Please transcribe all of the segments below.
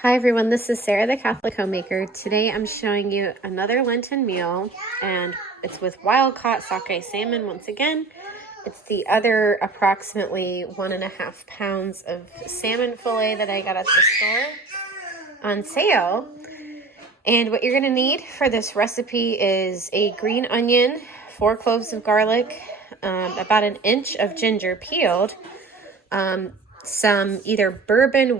Hi everyone, this is Sarah the Catholic Homemaker. Today I'm showing you another Lenten meal, and it's with wild-caught sockeye salmon once again. It's the other approximately 1.5 pounds of salmon fillet that I got at the store on sale. And what you're going to need for this recipe is a green onion, 4 cloves of garlic, about an inch of ginger peeled, some either bourbon or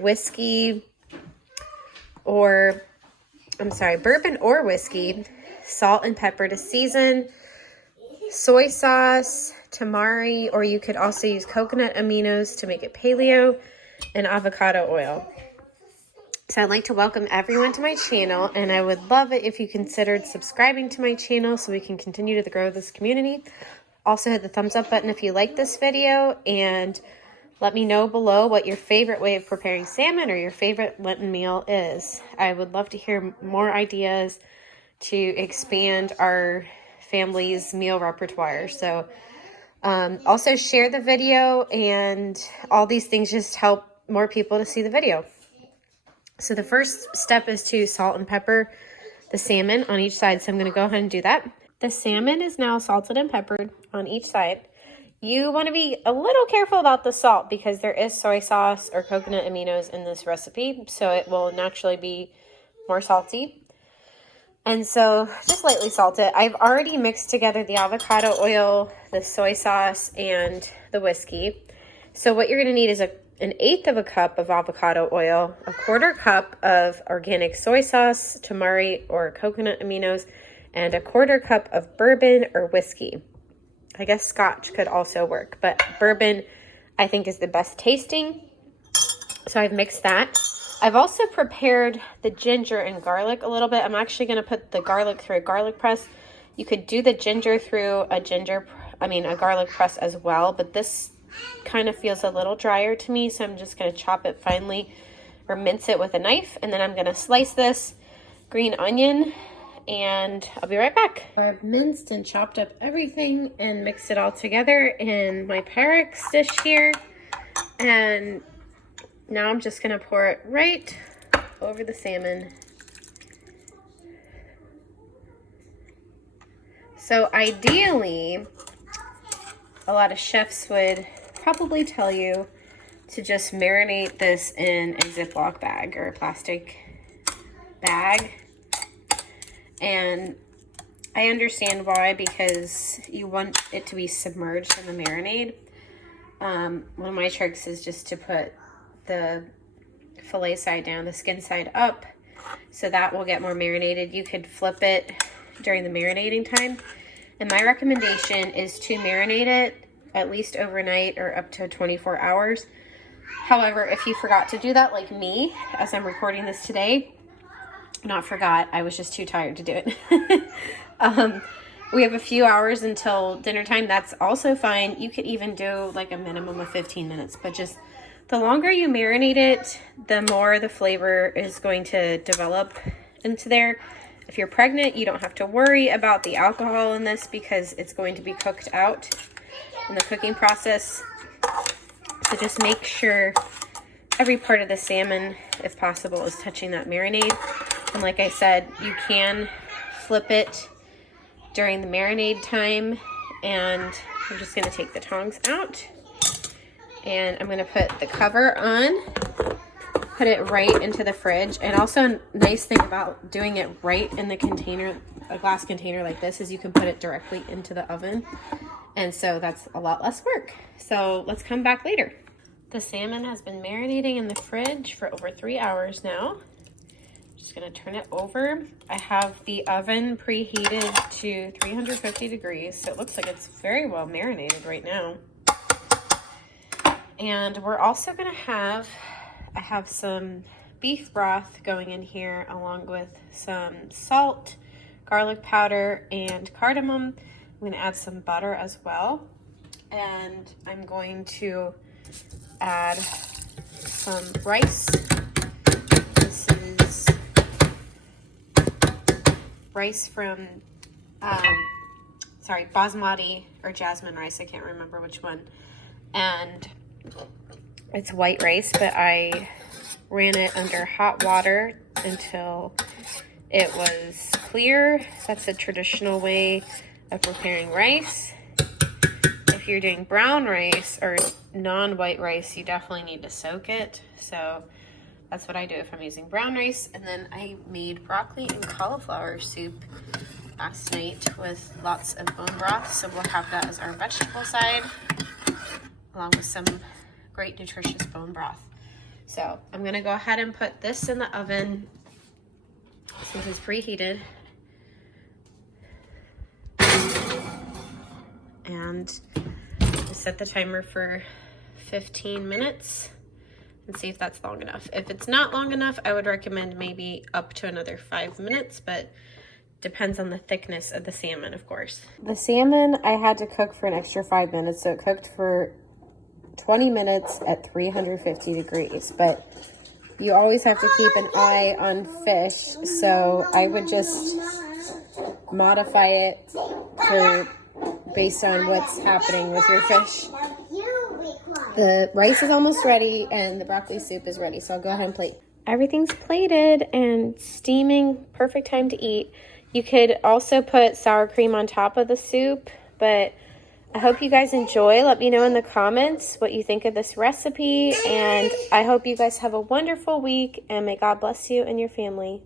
whiskey, salt and pepper to season, soy sauce, tamari, or you could also use coconut aminos to make it paleo, and avocado oil. So I'd like to welcome everyone to my channel, and I would love it if you considered subscribing to my channel so we can continue to grow this community. Also hit the thumbs up button if you like this video, and let me know below what your favorite way of preparing salmon or your favorite Lenten meal is. I would love to hear more ideas to expand our family's meal repertoire. So also share the video, and all these things just help more people to see the video. So the first step is to salt and pepper the salmon on each side. So I'm going to go ahead and do that. The salmon is now salted and peppered on each side. You want to be a little careful about the salt because there is soy sauce or coconut aminos in this recipe, so it will naturally be more salty. And so just lightly salt it. I've already mixed together the avocado oil, the soy sauce, and the whiskey. So what you're going to need is an 1/8 of a cup of avocado oil, a 1/4 cup of organic soy sauce, tamari or coconut aminos, and a 1/4 cup of bourbon or whiskey. I guess Scotch could also work, but bourbon I think is the best tasting. So I've mixed that. I've also prepared the ginger and garlic a little bit. I'm actually going to put the garlic through a garlic press. You could do the ginger through a garlic press as well, but this kind of feels a little drier to me, so I'm just going to chop it finely or mince it with a knife, and then I'm going to slice this green onion, and I'll be right back. I've minced and chopped up everything and mixed it all together in my Pyrex dish here. And now I'm just going to pour it right over the salmon. So ideally, a lot of chefs would probably tell you to just marinate this in a Ziploc bag or a plastic bag. And I understand why, because you want it to be submerged in the marinade. One of my tricks is just to put the fillet side down, the skin side up, so that will get more marinated. You could flip it during the marinating time. And my recommendation is to marinate it at least overnight or up to 24 hours. However, if you forgot to do that, like me, as I'm recording this today, I was just too tired to do it. We have a few hours until dinner time. That's also fine. You could even do like a minimum of 15 minutes, but just the longer you marinate it, the more the flavor is going to develop into there. If you're pregnant, you don't have to worry about the alcohol in this because it's going to be cooked out in the cooking process. So just make sure every part of the salmon, if possible, is touching that marinade. And like I said, you can flip it during the marinade time. And I'm just going to take the tongs out. And I'm going to put the cover on, put it right into the fridge. And also a nice thing about doing it right in the container, a glass container like this, is you can put it directly into the oven. And so that's a lot less work. So let's come back later. The salmon has been marinating in the fridge for over 3 hours now. Just gonna turn it over. I have the oven preheated to 350 degrees, so it looks like it's very well marinated right now. And we're also gonna I have some beef broth going in here along with some salt, garlic powder, and cardamom. I'm gonna add some butter as well. And I'm going to add some rice. This is rice from, basmati or jasmine rice. I can't remember which one. And it's white rice, but I ran it under hot water until it was clear. That's a traditional way of preparing rice. If you're doing brown rice or non-white rice, you definitely need to soak it. So that's what I do if I'm using brown rice. And then I made broccoli and cauliflower soup last night with lots of bone broth. So we'll have that as our vegetable side, along with some great nutritious bone broth. So I'm gonna go ahead and put this in the oven since it's preheated. And set the timer for 15 minutes and see if that's long enough. If it's not long enough, I would recommend maybe up to another 5 minutes, but depends on the thickness of the salmon, of course. The salmon I had to cook for an extra 5 minutes, so it cooked for 20 minutes at 350 degrees, but you always have to keep an eye on fish, so I would just modify it based on what's happening with your fish. The rice is almost ready and the broccoli soup is ready, so I'll go ahead and plate. Everything's plated and steaming, perfect time to eat. You could also put sour cream on top of the soup, but I hope you guys enjoy. Let me know in the comments what you think of this recipe, and I hope you guys have a wonderful week, and may God bless you and your family.